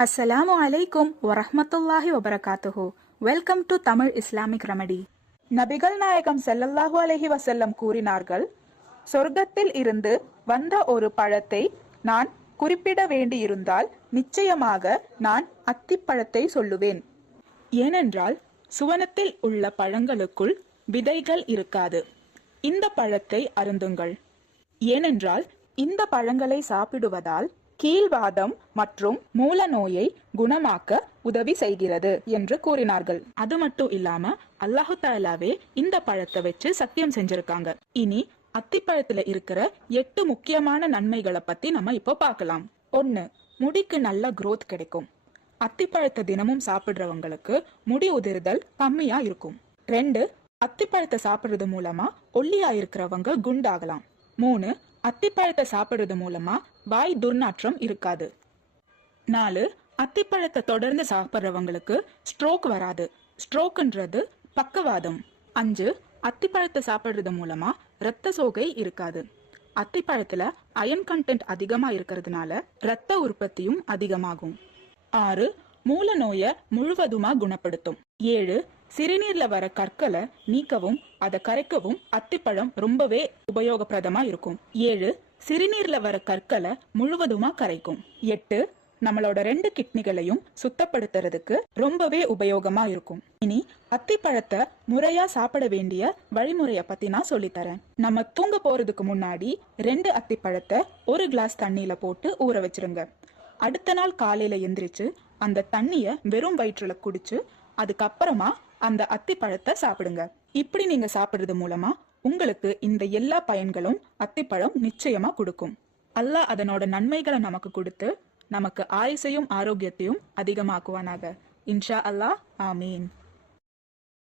அஸ்ஸலாமு அலைக்கும் வரஹ்மத்துல்லாஹி வபரகாத்துஹு. Welcome to Tamil Islamic remedy. நபிகள் நாயகம் ஸல்லல்லாஹு அலைஹி வஸல்லம் கூறினார்கள், சொர்க்கத்தில் இருந்து வந்த ஒரு பழத்தை நான் குறிப்பிட வேண்டியிருந்தால் நிச்சயமாக நான் அத்திப்பழத்தை சொல்லுவேன். ஏனென்றால் சுவனத்தில் உள்ள பழங்களுக்குள் விதைகள் இருக்காது. இந்த பழத்தை அருந்துங்கள். ஏனென்றால் இந்த பழங்களை சாப்பிடுவதால் கீழ்வாதம் மற்றும் மூல நோயை குணமாக்க உதவி செய்கிறது என்று கூறினார்கள். அது மட்டும் இல்லாம அல்லாஹு தஆலாவே இந்த பழத்தை வச்சு சத்தியம் செஞ்சிருக்காங்க. இனி அத்திப்பழத்துல இருக்கிற 8 முக்கியமான நன்மைகளை பத்தி நம்ம இப்போ பார்க்கலாம். 1. முடிக்கு நல்ல growth கிடைக்கும். அத்திப்பழத்தை தினமும் சாப்பிடுறவங்களுக்கு முடி உதிர்தல் கம்மியா இருக்கும். 2. அத்திப்பழத்தை சாப்பிடுறது மூலமா ஒல்லியா இருக்கிறவங்க குண்டாகலாம். 3. அத்திப்பழத்தை சாப்பிடுறது மூலமா வாய் துர்நாற்றம் இருக்காது. 4. அத்திப்பழத்தை தொடர்ந்து சாப்பிட்றவங்களுக்கு ஸ்ட்ரோக் வராது. ஸ்ட்ரோக்ன்றது பக்கவாதம். 5. அத்திப்பழத்தை சாப்பிடுறது மூலமா இரத்த சோகை இருக்காது. அத்திப்பழத்துல அயன் கண்டென்ட் அதிகமா இருக்கிறதுனால இரத்த உற்பத்தியும் அதிகமாகும். 6. மூல நோயை முழுவதுமா குணப்படுத்தும். 7. சிறுநீர்ல வர கற்களை நீக்கவும் அதை கரைக்கவும் அத்திப்பழம் ரொம்பவே உபயோகப்பிரதமா இருக்கும். 7. சிறுநீர்ல வர கற்களை முழுவதுமா கரைக்கும். 8. நம்மளோட 2 கிட்னிகளையும் சுத்தப்படுத்துறதுக்கு ரொம்பவே உபயோகமா இருக்கும். இனி அத்திப்பழத்தை முறையா சாப்பிட வேண்டிய வழிமுறைய பத்தி நான் சொல்லித்தரேன். நம்ம தூங்க போறதுக்கு முன்னாடி 2 அத்திப்பழத்தை 1 கிளாஸ் தண்ணியில போட்டு ஊற வச்சிருங்க. அடுத்த நாள் காலையில எந்திரிச்சு அந்த தண்ணிய வெறும் வயிற்றுல குடிச்சு அதுக்கப்புறமா அந்த அத்திப்பழத்தை சாப்பிடுங்க. இப்படி நீங்க சாப்பிடுறது மூலமா உங்களுக்கு இந்த எல்லா பயன்களும் அத்திப்பழம் நிச்சயமா கொடுக்கும். அல்லாஹ் அதனோட நன்மைகளை நமக்கு கொடுத்து நமக்கு ஆயுசையும் ஆரோக்கியத்தையும் அதிகமாக்குவானாக. இன்ஷா அல்லாஹ். ஆமீன்.